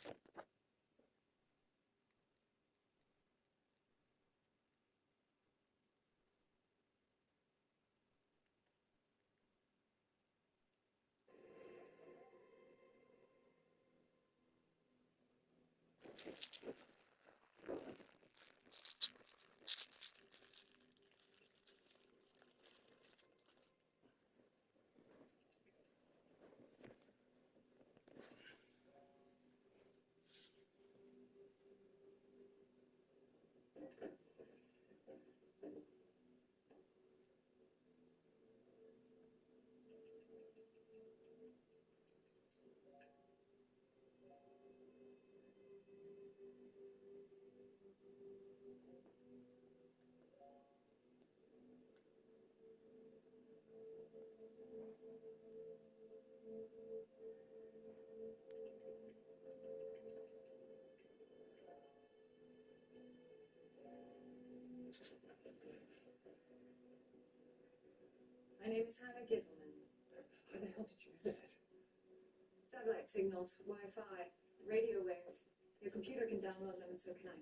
My name is Hannah Gittleman. How the hell did you do that? Satellite signals, Wi-Fi, radio waves. Your computer can download them, and so can I.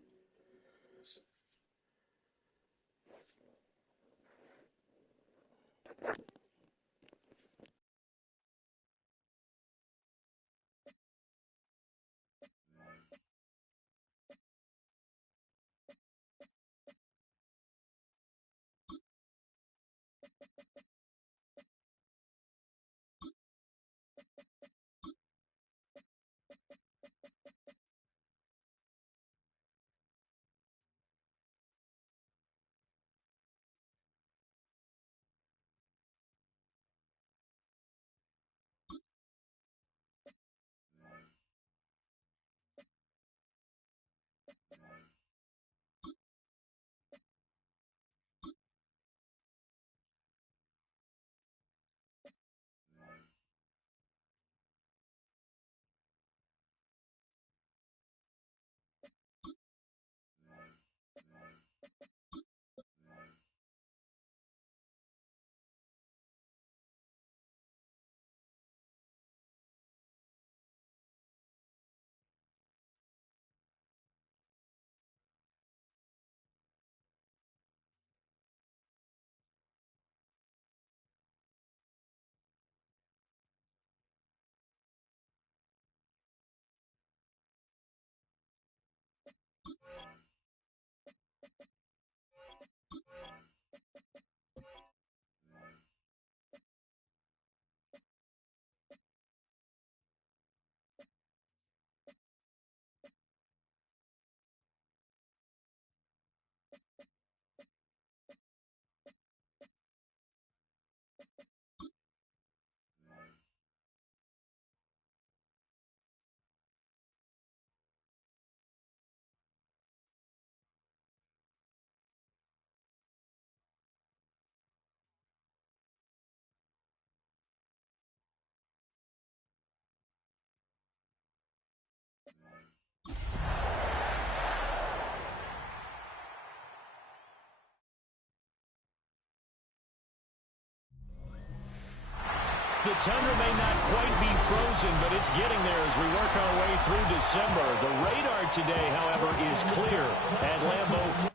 The tundra may not quite be frozen, but it's getting there as we work our way through December. The radar today, however, is clear at Lambeau.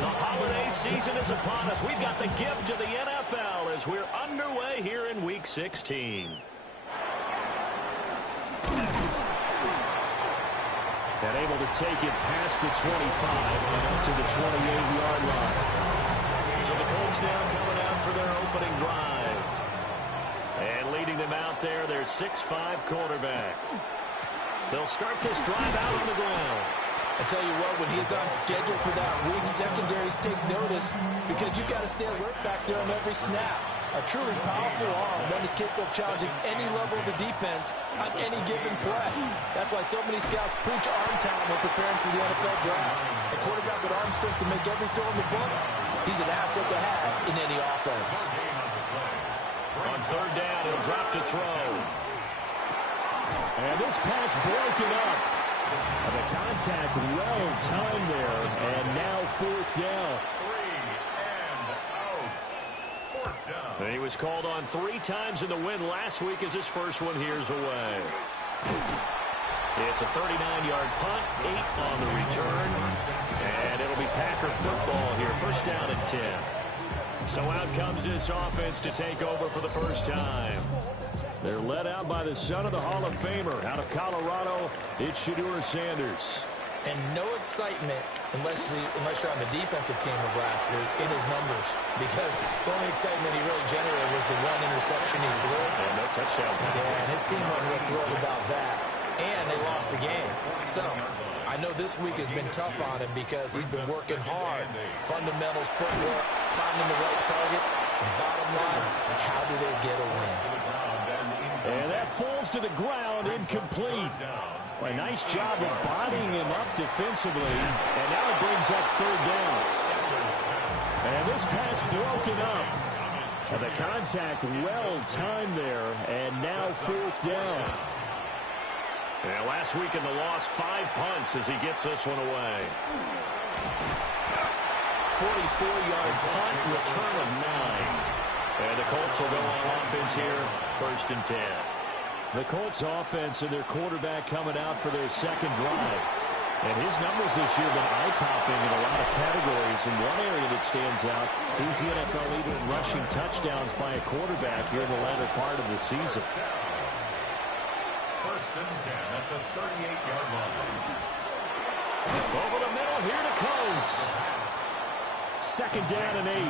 The holiday season is upon us. We've got the gift of the NFL as we're underway here in Week 16. And able to take it past the 25 and up to the 28-yard line. So the Colts now coming out for their opening drive. And leading them out there, their 6'5" quarterback. They'll start this drive out on the ground. I tell you what, when he's on schedule for that week, secondaries take notice because you've got to stay alert back there on every snap. A truly powerful arm, one is capable of challenging any level of the defense on any given play. That's why so many scouts preach arm talent when preparing for the NFL draft. A quarterback with arm strength to make every throw in the book, he's an asset to have in any offense. On third down, he'll drop to throw. And this pass broken up. And the contact well timed there, and now fourth down. And he was called on 3 times in the win last week as his first one here's away. It's a 39-yard punt, 8 on the return, and it'll be Packer football here, first down and 10. So out comes this offense to take over for the first time. They're led out by the son of the Hall of Famer. Out of Colorado, it's Shedeur Sanders. And no excitement unless you're on the defensive team of last week in his numbers, because the only excitement he really generated was the 1 interception he threw. And no touchdown pass. Yeah, and his team wasn't real thrilled about that. And they lost the game. So I know this week has been tough on him because he's been working hard. Fundamentals, footwork, finding the right targets. And bottom line, how do they get a win? And that falls to the ground, incomplete. A nice job of bodying him up defensively. And now it brings up third down. And this pass broken up. And the contact well timed there. And now fourth down. Yeah, last week in the loss, 5 punts as he gets this one away. 44-yard punt, return of 9. And the Colts will go on offense here, first and 10. The Colts offense and their quarterback coming out for their second drive. And his numbers this year have been eye-popping in a lot of categories. In one area that stands out, he's the NFL leader in rushing touchdowns by a quarterback here in the latter part of the season. First and 10 at the 38-yard line. Over the middle, here to Coates. Second down and 8. 2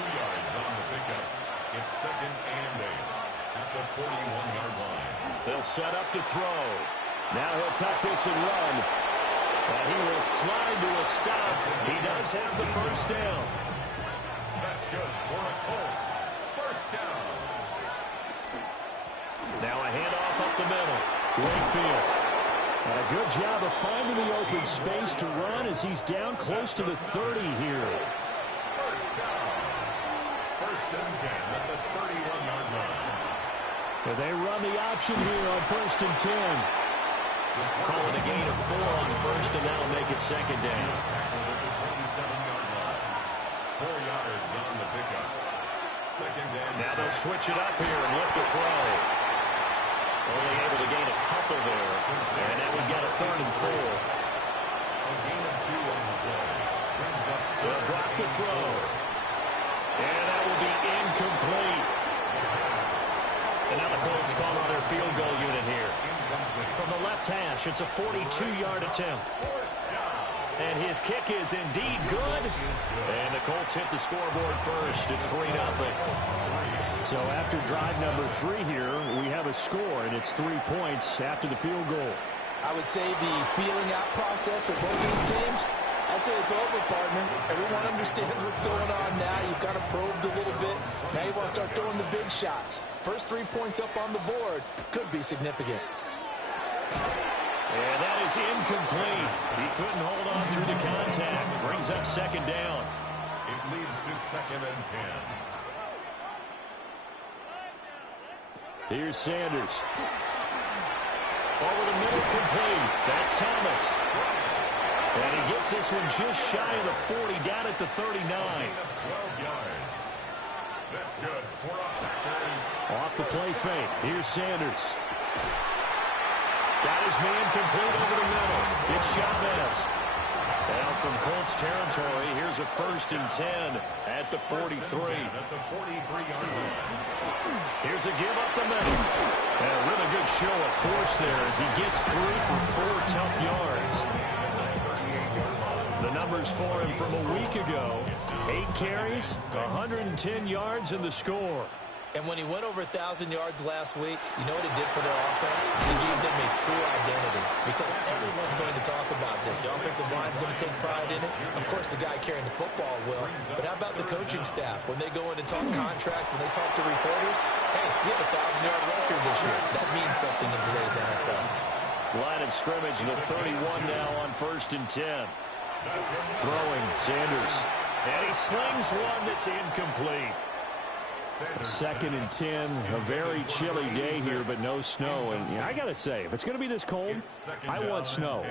yards on the pickup. It's second and 8 at the 41-yard line. They'll set up to throw. Now he'll tuck this and run. And he will slide to a stop. He does have the first down. That's good for the Colts. First down. Now a handoff up the middle. Wakefield. And a good job of finding the open space to run as he's down close to the 30 here. First down. First and 10 at the 31-yard line. But they run the option here on first and 10. Call it a gain of 4 on first, and that'll make it second down. Tackled at the 27-yard line. 4 yards on the pickup. Second and Now they'll 6. switch it up here and look to throw. Only able to gain a couple there. And now we've got a third and 4. A gain of 2 on the play. Brings up They'll drop to throw. And that will be incomplete. And now the Colts call on their field goal unit here. From the left hash, it's a 42-yard attempt. And his kick is indeed good. And the Colts hit the scoreboard first. It's 3-0. So after drive number 3 here, we have a score, and it's 3 points after the field goal. I would say the feeling out process for both these teams, I'd say it's over, partner. Everyone understands what's going on now. You've kind of probed a little bit. Now you want to start throwing the big shots. First 3 points up on the board could be significant. And that is incomplete. He couldn't hold on through the contact. Brings up second down. It leads to second and 10. Here's Sanders. Over the middle, complete. That's Thomas. And he gets this one just shy of the 40, down at the 39. 12 yards. That's good for a Packers. Off the play fake. Here's Sanders. Got his man complete over the middle. It's Chavez. Out from Colts territory, here's a first and 10 at the 43. At the 43-yard line. Here's a give up the middle. And a really good show of force there as he gets through for 4 tough yards. The numbers for him from a week ago: 8 carries, 110 yards, and the score. And when he went over 1,000 yards last week, you know what it did for their offense? It gave them a true identity, because everyone's going to talk about this. The offensive line's going to take pride in it. Of course, the guy carrying the football will. But how about the coaching staff? When they go in and talk contracts, when they talk to reporters, hey, we have a 1,000-yard rusher this year. That means something in today's NFL. Line of scrimmage, the 31 now on first and 10. Throwing, Sanders. And he slings one that's incomplete. Second and 10, a very chilly day here, but no snow. And I got to say, if it's going to be this cold, I want snow.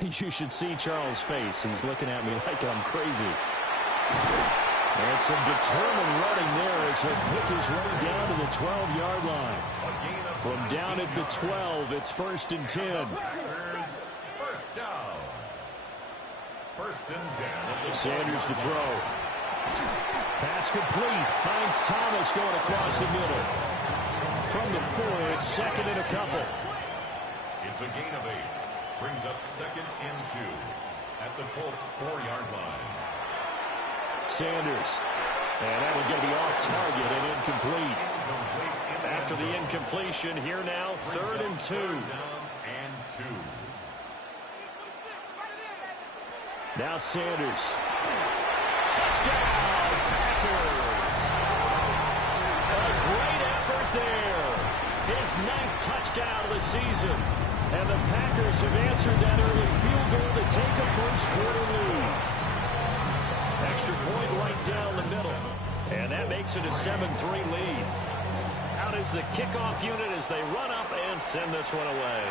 You should see Charles' face. He's looking at me like I'm crazy. And some determined running there as he'll pick his way down to the 12-yard line. From down at the 12, it's 1st and 10. First down. 1st and 10. Sanders to throw. Pass complete. Finds Thomas going across the middle. From the 4, it's 2nd and a couple. It's a gain of 8. Brings up 2nd and 2 at the Colts 4-yard line. Sanders. And that one's going to be off target and incomplete. After the incompletion, here now, 3rd and 2. Now Sanders. Touchdown, Packers. A great effort there. His 9th touchdown of the season. And the Packers have answered that early field goal to take a first-quarter lead. Extra point right down the middle. And that makes it a 7-3 lead. Out is the kickoff unit as they run up and send this one away.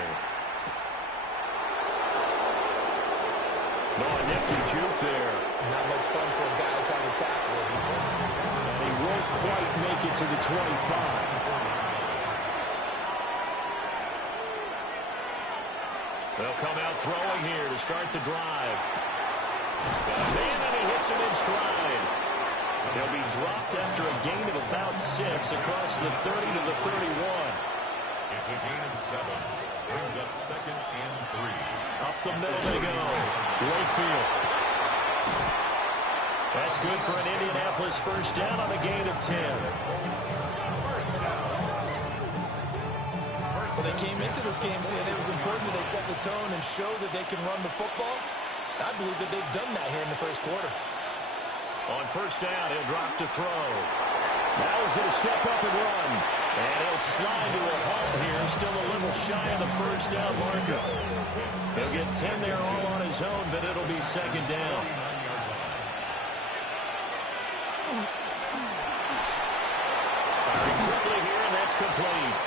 No, a nifty juke there. Not much fun for a guy trying to tackle it. And he won't quite make it to the 25. They'll come out throwing here to start the drive. Man, and he hits him in stride. He'll be dropped after a gain of about 6 across the 30 to the 31. It's a gain of 7. Brings up 2nd and 3. Up the middle they go. Wakefield. That's good for an Indianapolis first down on a gain of 10. Well, they came into this game saying it was important that they set the tone and show that they can run the football. I believe that they've done that here in the first quarter. On first down, he'll drop to throw. Now he's going to step up and run. And he'll slide to a halt here, still a little shy of the first down marker. He'll get 10 there all on his own, but it'll be 2nd down. Firing quickly here, and that's complete.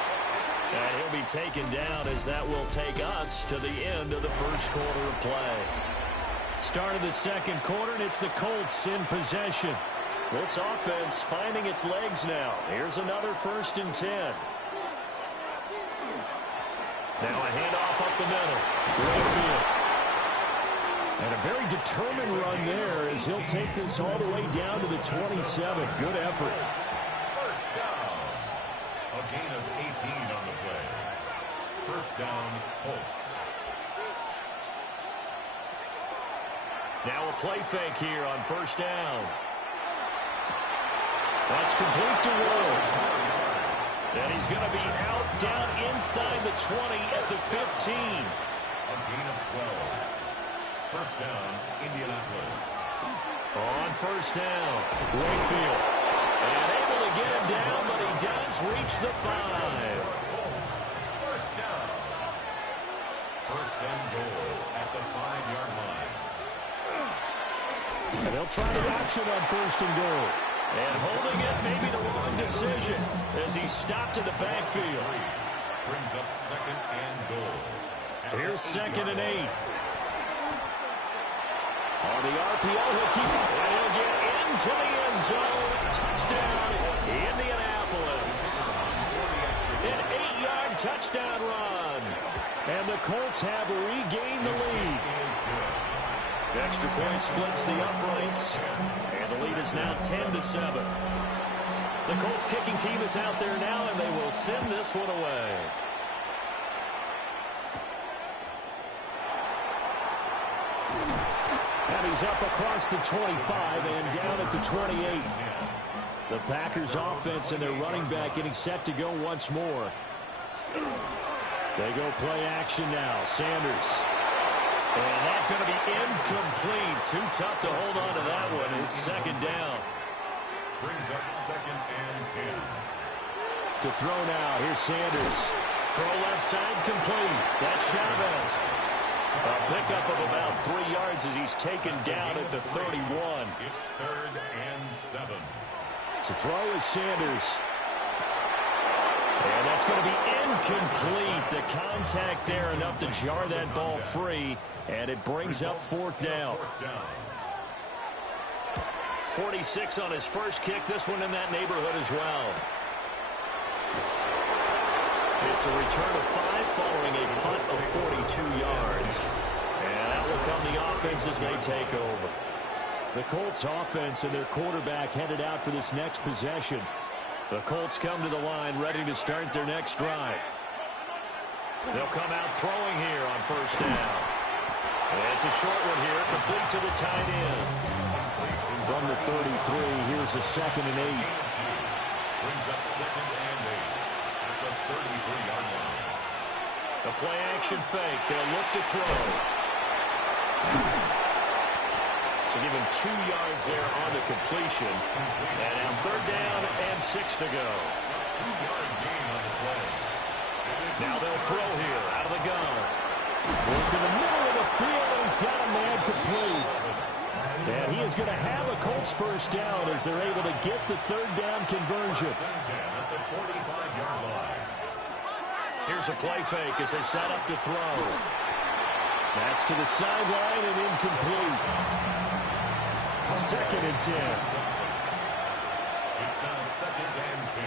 And he'll be taken down as that will take us to the end of the first quarter of play. Start of the second quarter, and it's the Colts in possession. This offense finding its legs now. Here's another 1st and 10. Now a handoff up the middle. Wakefield. And a very determined run there as he'll take this all the way down to the 27. Good effort. First down. A gain of 18 on the play. First down, Colts. Now a play fake here on first down. That's complete to Ward. And he's going to be out down inside the 20 at the 15. A gain of 12. First down, Indianapolis. On first down, Wakefield. And able to get him down, but he does reach the 5. First down. First and goal at the 5-yard line. And they'll try the option on first and goal. And holding it may be the wrong decision as he stopped in the backfield. Brings up 2nd and goal. Here's 2nd and 8. On the RPO, he'll keep it. And he'll get into the end zone. Touchdown, Indianapolis. An 8-yard touchdown run. And the Colts have regained the lead. The extra point splits the uprights. And the lead is now 10-7. The Colts kicking team is out there now, and they will send this one away. And he's up across the 25 and down at the 28. The Packers offense and their running back getting set to go once more. They go play action now. Sanders. And that's going to be incomplete. Too tough to hold on to that one. It's 2nd down. Brings up 2nd and 10. To throw now. Here's Sanders. Throw left side complete. That's Chavez. A pickup of about 3 yards as he's taken down at the 31. It's 3rd and 7. To throw is Sanders. And that's going to be incomplete. The contact there enough to jar that ball free. And it brings up 4th down. 46 on his first kick. This one in that neighborhood as well. It's a return of 5 following a punt of 42 yards. And that will come the offense as they take over. The Colts offense and their quarterback headed out for this next possession. The Colts come to the line ready to start their next drive. They'll come out throwing here on first down. And it's a short one here, complete to the tight end. From the 33, here's a 2nd and 8. Brings up 2nd and 8 at the 33-yard line. The play action fake. They'll look to throw. So give him 2 yards there on the completion. And now 3rd down and 6 to go. 2-yard gain on the play. Now they'll throw here out of the gun. Look in the middle of the field, and he's got a man complete. And he is going to have a Colts first down as they're able to get the 3rd down conversion. At the 45-yard line. Here's a play fake as they set up to throw. That's to the sideline and incomplete. 2nd and 10. It's now 2nd and 10.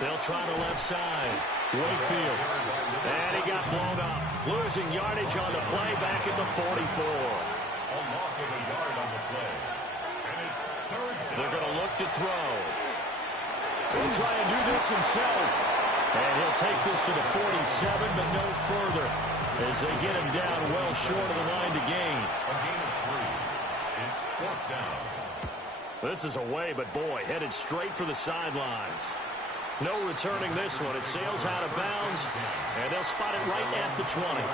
They'll try the left side. Wakefield. And he got blown up. Losing yardage on the play back at the 44. A loss of a yard on the play. And it's 3rd down. They're going to look to throw. He'll try and do this himself. And he'll take this to the 47, but no further, as they get him down well short of the line to gain. A gain of 3. It's 4th down. This is away, but boy, headed straight for the sidelines. No returning this one. It sails out of bounds, and they'll spot it right at the 20.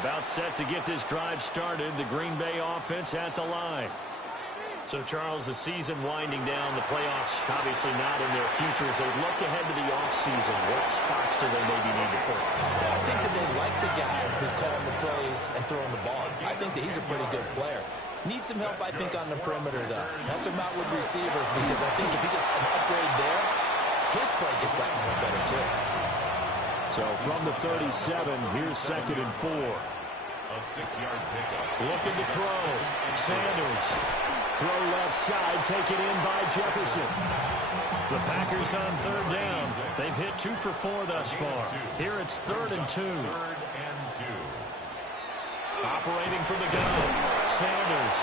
About set to get this drive started, the Green Bay offense at the line. So, Charles, the season winding down, the playoffs obviously not in their future. As they look ahead to the offseason, what spots do they maybe need to fill? Well, I think that they like the guy who's calling the plays and throwing the ball. I think that he's a pretty good player. Needs some help, I think, on the perimeter, though. Help him out with receivers, because I think if he gets an upgrade there, his play gets that much better, too. So, from the 37, here's 2nd and 4. A 6-yard pickup. Looking to throw. Sanders. Throw left side, taken in by Jefferson. The Packers on 3rd down. They've hit 2 for 4 thus far. Here it's 3rd and 2. 3rd and 2. Operating from the gun. Sanders.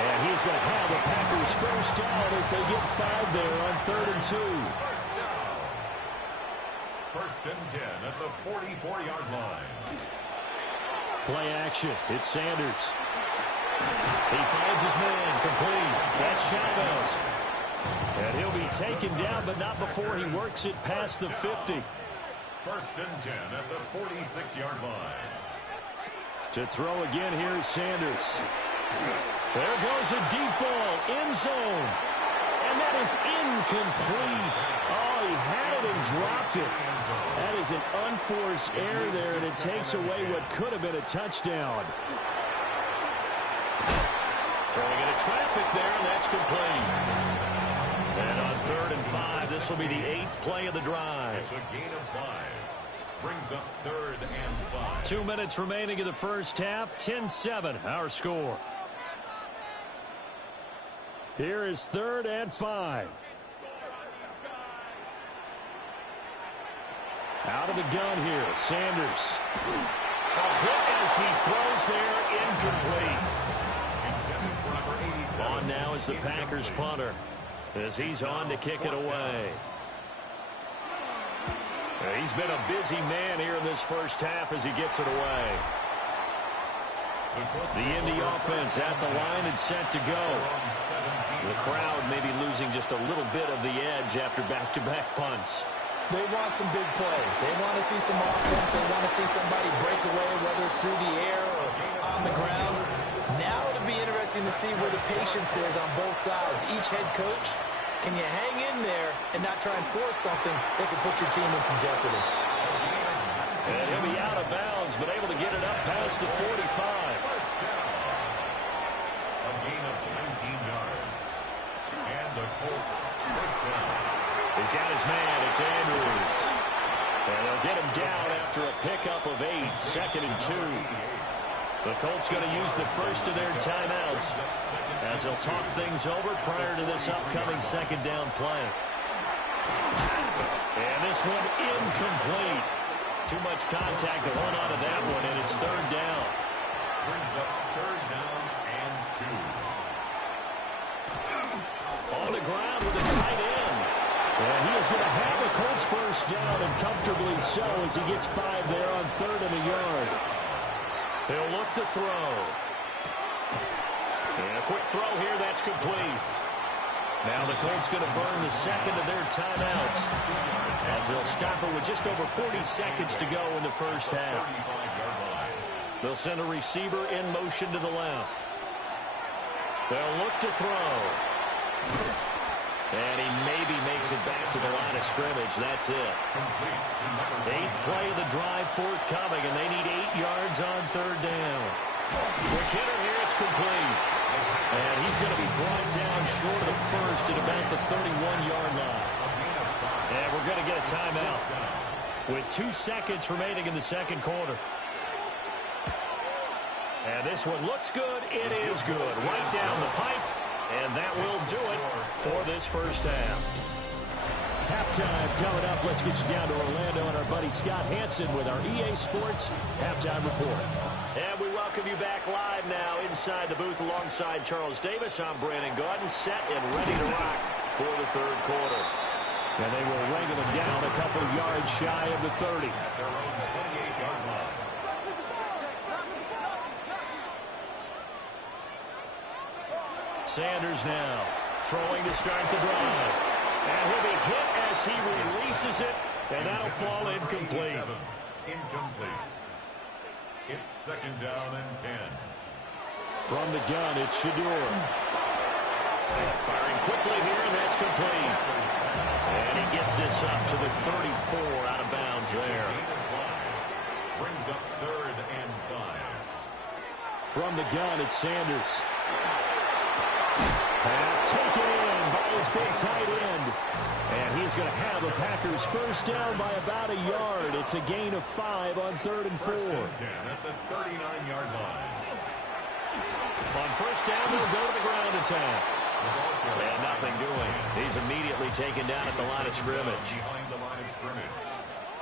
And he's going to have a Packers first down as they get 5 there on 3rd and 2. First down. 1st and 10 at the 44-yard line. Play action. It's Sanders. He finds his man, complete. That's Chavez. And he'll be taken down, but not before he works it past the 50. 1st and 10 at the 46-yard line. To throw again, here's Sanders. There goes a deep ball, end zone. And that is incomplete. Oh, he had it and dropped it. That is an unforced error there, and it takes away what could have been a touchdown. Throwing into traffic there, and that's complete. And on 3rd and 5, this will be the 8th play of the drive. It's a gain of 5. Brings up 3rd and 5. 2 minutes remaining in the first half. 10-7, our score. Here is 3rd and 5. Out of the gun here, Sanders. A hit as he throws there, incomplete. On now is the Packers punter, as he's on to kick it away. He's been a busy man here in this first half as he gets it away. The Indy offense at the line and set to go. The crowd may be losing just a little bit of the edge after back-to-back punts. They want some big plays. They want to see some offense. They want to see somebody break away, whether it's through the air or on the ground. Now it'll be interesting to see where the patience is on both sides. Each head coach, can you hang in there and not try and force something that could put your team in some jeopardy? And he'll be out of bounds, but able to get it up past the 45. A gain of 19 yards. And the Colts first down. He's got his man. It's Andrews. And they'll get him down after a pickup of 8. 2nd and 2. The Colts going to use the first of their timeouts as they'll talk things over prior to this upcoming second down play. And this one incomplete. Too much contact to hold on to that one, and it's third down. Brings up third down and 2. On the ground with a tight end. And he is going to have a Colts first down, and comfortably so as he gets 5 there on 3rd and a yard. He'll look to throw. And a quick throw here, that's complete. Now the Colts going to burn the second of their timeouts as they'll stop it with just over 40 seconds to go in the first half. They'll send a receiver in motion to the left. They'll look to throw. And he maybe makes it back to the line of scrimmage. That's it. 8th play of the drive forthcoming, and they need 8 yards on third down. Quick hitter here, it's complete. And he's going to be brought down short of the first at about the 31-yard line. And we're going to get a timeout with 2 seconds remaining in the second quarter. And this one looks good. It is good. Right down the pipe. And that will do it for this first half. Halftime coming up. Let's get you down to Orlando and our buddy Scott Hansen with our EA Sports Halftime Report. And we welcome you back live now inside the booth alongside Charles Davis. I'm Brandon Gaudin, set and ready to rock for the third quarter. And they will wrangle them down a couple yards shy of the 30. At their own 28-yard line. Sanders now throwing to start the drive. And he'll be hit as he releases it, and that'll fall incomplete. Incomplete. It's second down and 10. From the gun, it's Shedeur. Firing quickly here, and that's complete. And he gets this up to the 34 out of bounds there. Brings up third and 5. From the gun, it's Sanders. Pass taken in by his big tight end. And he's going to have the Packers first down by about a yard. It's a gain of 5 on 3rd and 4. First and 10 at the 39-yard line. On first down, they'll go to the ground attack. And nothing doing. He's immediately taken down at the line of scrimmage. Behind the line of scrimmage.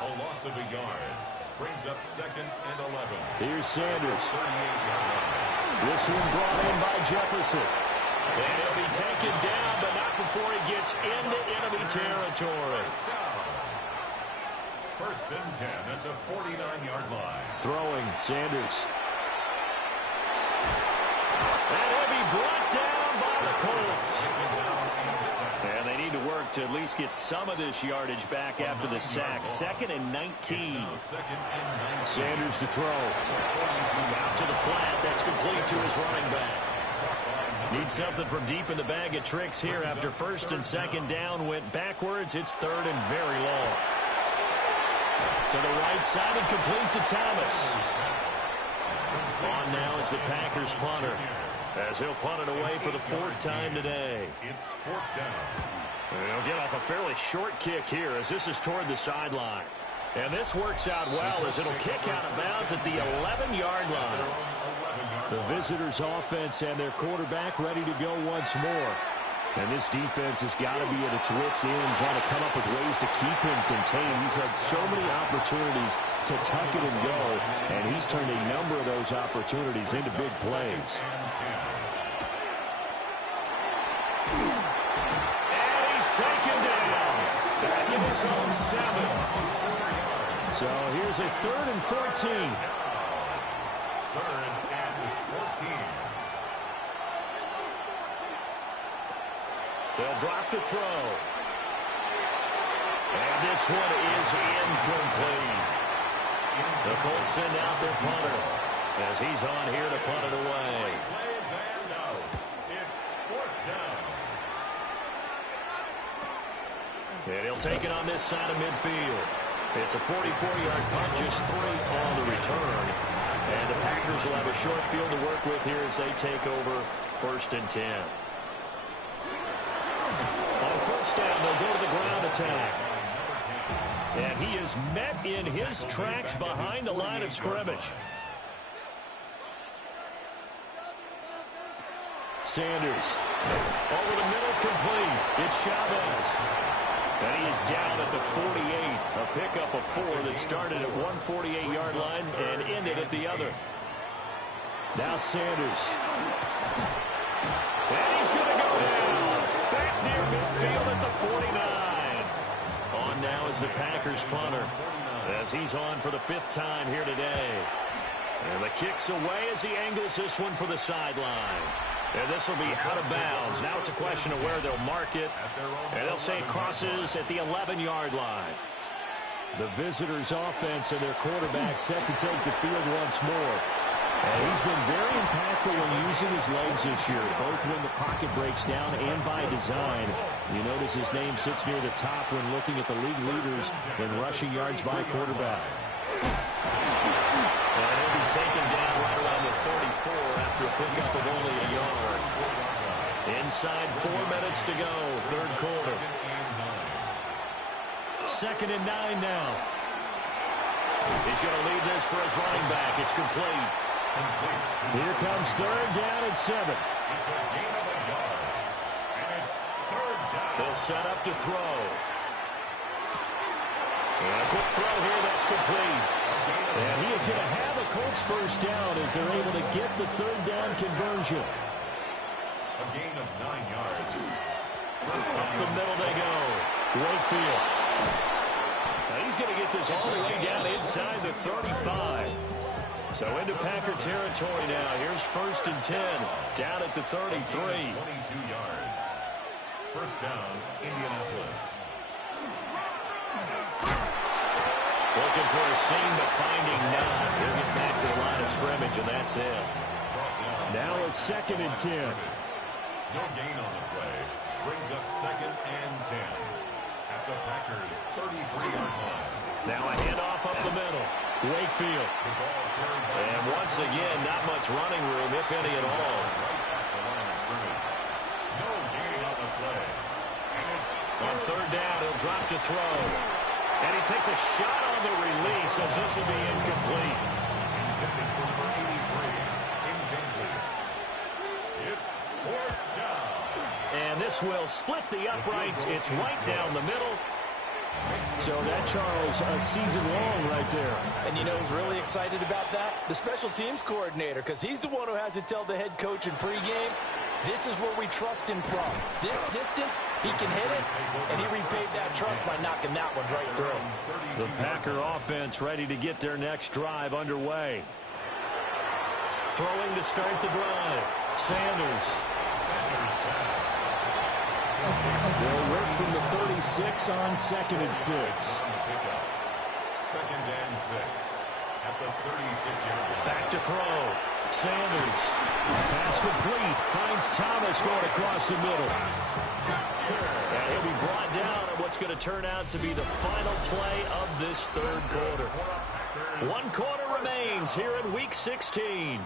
A loss of a yard. Brings up second and 11. Here's Sanders. 38-yard line. This one brought in by Jefferson. And he'll be taken down, but not before he gets into enemy territory. First and 10 at the 49-yard line. Throwing, Sanders. And he'll be brought down by the Colts. And they need to work to at least get some of this yardage back after the sack. Second and 19. Sanders to throw. Out to the flat. That's complete to his running back. Needs something from deep in the bag of tricks here after first and second down went backwards. It's third and very long. To the right side and complete to Thomas. On now is the Packers punter, as he'll punt it away for the 4th time today. It's 4th down. And he'll get off a fairly short kick here as this is toward the sideline. And this works out well as it'll kick out of bounds at the 11-yard line. The visitors' offense and their quarterback ready to go once more. And this defense has got to be at its wits' end, trying to come up with ways to keep him contained. He's had so many opportunities to tuck it and go, and he's turned a number of those opportunities into big plays. And he's taken down. Back in his own 7. So here's a 3rd and 14. 3rd and 14. They'll drop the throw. And this one is incomplete. The Colts send out their punter as he's on here to punt it away. Plays and out. It's 4th down. And he'll take it on this side of midfield. It's a 44-yard punt, just 3 on the return. And the Packers will have a short field to work with here as they take over 1st and 10. On first down, they'll go to the ground attack. And he is met in his tracks behind the line of scrimmage. Sanders. Over the middle, complete. It's Chavez. And he is down at the 48. A pickup of 4 that started at 148-yard line and ended at the other. Now Sanders. And he's going to go down. Back near midfield at the 49. On now is the Packers punter, as he's on for the 5th time here today. And the kick's away as he angles this one for the sideline. And this will be out of bounds. Now it's a question of where they'll mark it. And they'll say it crosses at the 11-yard line. The visitors' offense and their quarterback set to take the field once more. And he's been very impactful when using his legs this year, both when the pocket breaks down and by design. You notice his name sits near the top when looking at the league leaders in rushing yards by quarterback. And he'll be taken down right around the 34 after a pickup of only a yard. Inside 4 minutes to go, 3rd quarter. 2nd and 9 now. He's going to lead this for his running back. It's complete. Here comes 3rd down and 7. It's a gain of a yard. And it's 3rd down. They'll set up to throw. And a quick throw here, that's complete. And he is going to have a Colts 1st down as they're able to get the 3rd down conversion. A gain of 9 yards. Up the middle they go. Wakefield. Now he's going to get this all the way down inside the 35. So into Packer territory now. Here's 1st and 10. Down at the 33. 22 yards. 1st down, Indianapolis. Looking for a seam, but finding none. He'll get back to the line of scrimmage, and that's it. Now a 2nd and 10. No gain on the play. Brings up 2nd and 10. At the Packers' 33-yard line. Now a handoff up the middle. Wakefield. And once again, not much running room, if any at all. No gain on the play. And it's On 3rd down, he'll drop to throw. And he takes a shot on the release as this will be incomplete. intended for number 83. Incomplete. It's 4th down. And this will split the uprights. It's right down the middle. So that, Charles, a season long right there. And you know who's really excited about that? The special teams coordinator, because he's the one who has to tell the head coach in pregame, this is where we trust him from. This distance, he can hit it, and he repaid that trust by knocking that one right through. The Packer offense ready to get their next drive underway. Throwing to start the drive. Sanders. They'll work from the 36 on 2nd and 6. 2nd and 6 at the 36-yard line. Back to throw. Sanders. Pass complete. Finds Thomas going across the middle. And he'll be brought down on what's going to turn out to be the final play of this 3rd quarter. 1 quarter remains here in Week 16.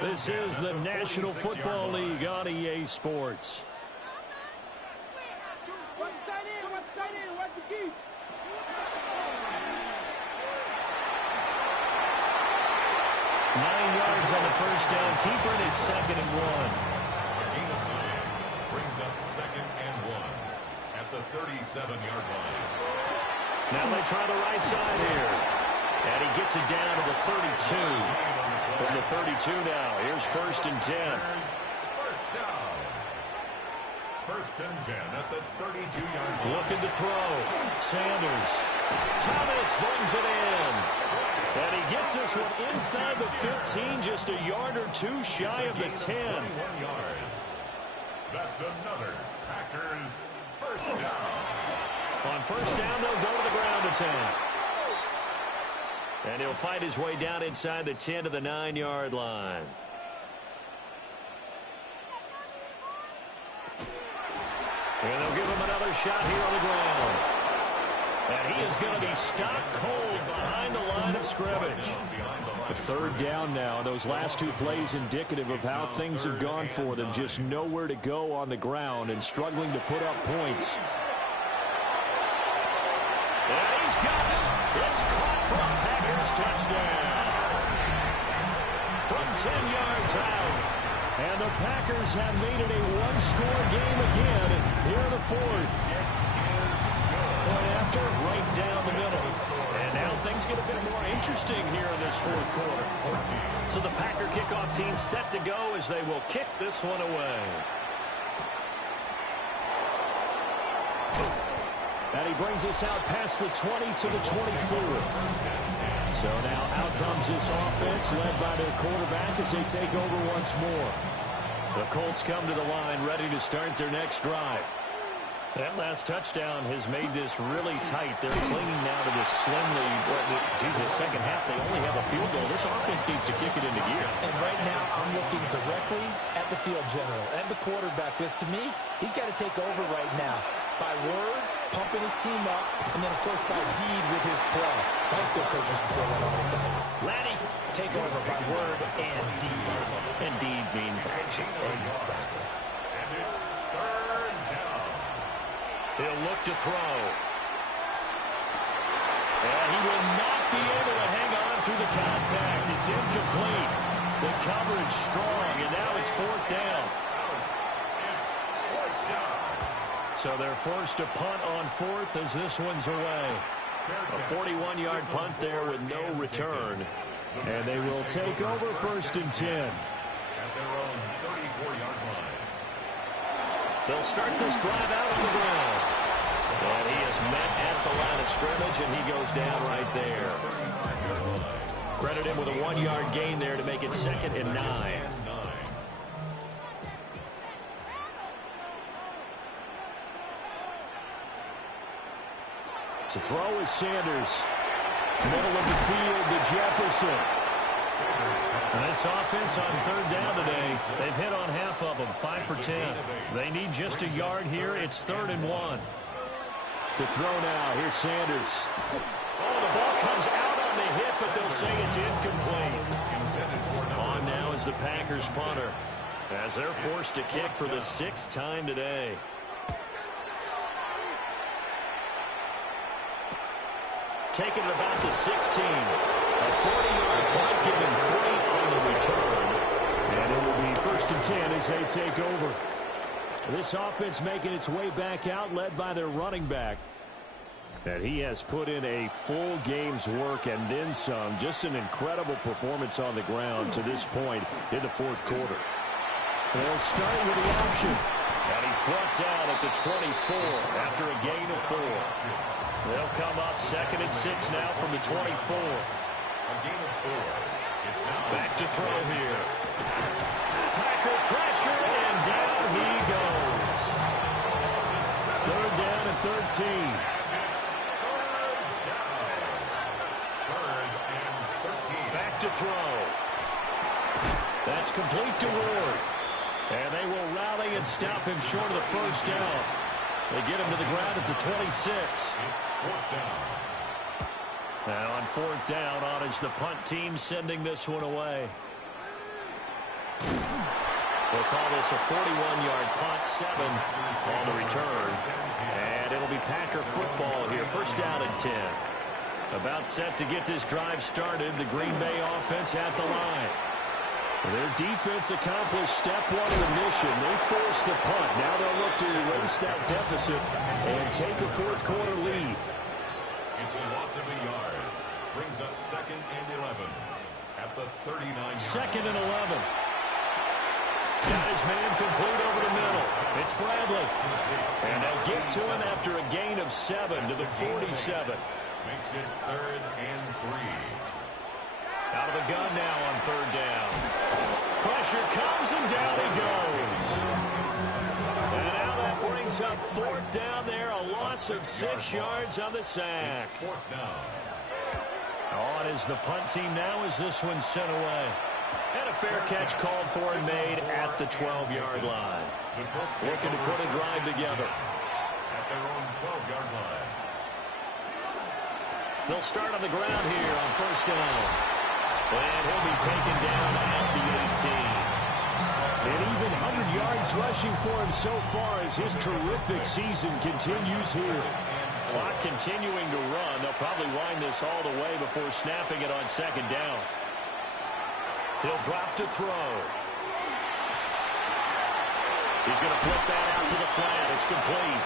This is the National Football League on EA Sports. 9 yards on the 1st down. Keeper, and it's 2nd and 1. A gain of 9 brings up 2nd and 1 at the 37-yard line. Now they try the right side here. And he gets it down to the 32. From the 32 now. Here's 1st and 10. First down. 1st and 10 at the 32-yard line. Looking to throw. Sanders. Thomas brings it in. And he gets this one inside the 15, just a yard or two shy of the 10. 21 yards. That's another Packers 1st down. On 1st down, they'll go to the ground attack. And he'll fight his way down inside the 10 to the 9-yard line. And they'll give him another shot here on the ground. And he is going to be stopped cold behind the line of scrimmage. The 3rd down now. Those last 2 plays indicative of how things have gone for them. Just nowhere to go on the ground and struggling to put up points. And he's got it. It's caught for a Packers touchdown. From 10 yards out. And the Packers have made it a one-score game again here in the fourth. Point after, right down the middle. And now things get a bit more interesting here in this fourth quarter. So the Packer kickoff team set to go as they will kick this one away. And he brings us out past the 20 to the 24. So now out comes this offense led by their quarterback as they take over once more. The Colts come to the line ready to start their next drive. That last touchdown has made this really tight. They're clinging now to this slimly, second half they only have a field goal. This offense needs to kick it into gear. And right now I'm looking directly at the field general and the quarterback, because to me, he's got to take over right now. By word, pumping his team up, and then, of course, by deed with his play. High school coaches used to say that all the time. Laddie, take over by word and deed. And deed means action. Exactly. And it's third down. He'll look to throw. And he will not be able to hang on through the contact. It's incomplete. The coverage strong, and now it's fourth down. So they're forced to punt on fourth as this one's away. A 41-yard punt there with no return. And they will take over first and 10. At their own 34-yard line. They'll start this drive out on the ground. And he is met at the line of scrimmage, and he goes down right there. Credit him with a 1-yard gain there to make it 2nd and 9. To throw is Sanders. Middle of the field to Jefferson. And this offense on third down today, they've hit on half of them, 5 for 10. They need just a yard here. It's 3rd and 1. To throw now, here's Sanders. Oh, the ball comes out on the hit, but they'll say it's incomplete. On now is the Packers punter, as they're forced to kick for the 6th time today. Taken at about the 16. A 40-yard punt, given 3 on the return. And it will be 1st and 10 as they take over. This offense making its way back out, led by their running back. And he has put in a full game's work and then some. Just an incredible performance on the ground to this point in the fourth quarter. They'll start with the option. And he's brought down at the 24 after a gain of 4. They'll come up 2nd and 6 now from the 24. A gain of 4. It's now back to throw here. Packer pressure, and down he goes. 3rd down and 13. Back to throw. That's complete to Ward. And they will rally and stop him short of the 1st down. They get him to the ground at the 26. It's 4th down. Now on 4th down, on is the punt team sending this one away. They'll call this a 41-yard punt, 7 on the return. And it'll be Packer football here. 1st down and 10. About set to get this drive started. The Green Bay offense at the line. Their defense accomplished step 1 of the mission. They forced the punt. Now they'll look to erase that deficit and take a fourth quarter lead. It's a loss of a yard. Brings up 2nd and 11 at the 39-yard. 2nd and 11. Got his man complete over the middle. It's Bradley. And they'll get to him after a gain of 7 to the 47. Makes it 3rd and 3. Out of the gun now on 3rd down. Pressure comes, and down he goes. And now that brings up 4th down there. A loss of 6 yards on the sack. It's 4th down. On is the punt team now as this one's sent away. And a fair catch called for and made at the 12-yard line. Looking to put a drive together. At their own 12-yard line. They'll start on the ground here on 1st down. And he'll be taken down at the 18. And even 100 yards rushing for him so far as his terrific season continues here. Clock continuing to run. They'll probably wind this all the way before snapping it on 2nd down. He'll drop to throw. He's going to flip that out to the flat. It's complete.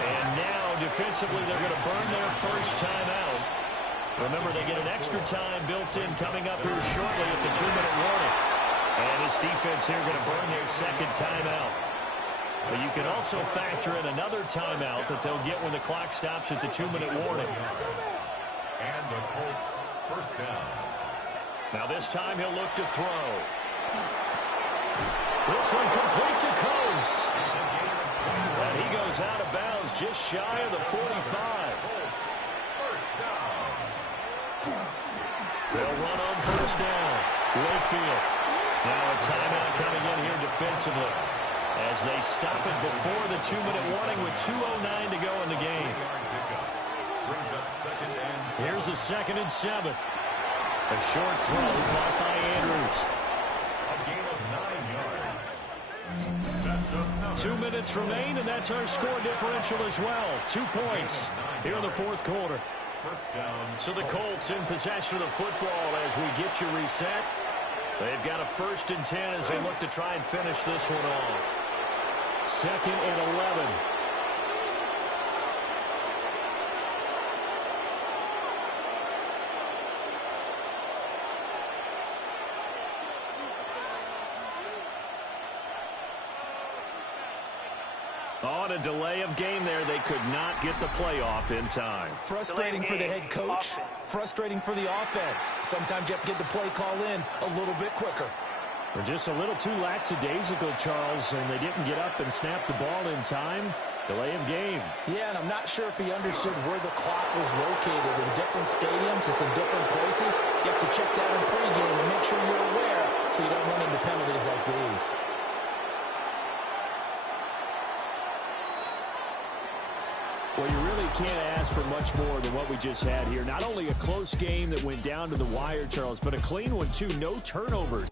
And now, defensively, they're going to burn their first timeout. Remember, they get an extra time built in coming up here shortly at the 2-minute warning. And this defense here going to burn their second timeout. But you can also factor in another timeout that they'll get when the clock stops at the 2-minute warning. And the Colts first down. Now this time he'll look to throw. This one complete to Coates. And he goes out of bounds just shy of the 45. First down. They'll run on first down. Wakefield. Now a timeout coming in here defensively as they stop it before the 2-minute warning with 2:09 to go in the game. Brings up second and 7. Here's a 2nd and 7. A short throw caught by Andrews. A gain of 9 yards. That's enough. 2 minutes remain, and that's our score differential as well. 2 points here in the fourth quarter. First down. So the Colts in possession of the football as we get you reset. They've got a 1st and 10 as they look to try and finish this one off. 2nd and 11. On a delay of game there, they could not get the playoff in time. Frustrating for the head coach, frustrating for the offense. Sometimes you have to get the play call in a little bit quicker. They're just a little too lackadaisical, Charles, and they didn't get up and snap the ball in time. Delay of game. Yeah, and I'm not sure if he understood where the clock was located. In different stadiums, it's in different places. You have to check that in pregame and make sure you're aware so you don't run into penalties like these. Well, you really can't ask for much more than what we just had here. Not only a close game that went down to the wire, Charles, but a clean one, too. No turnovers.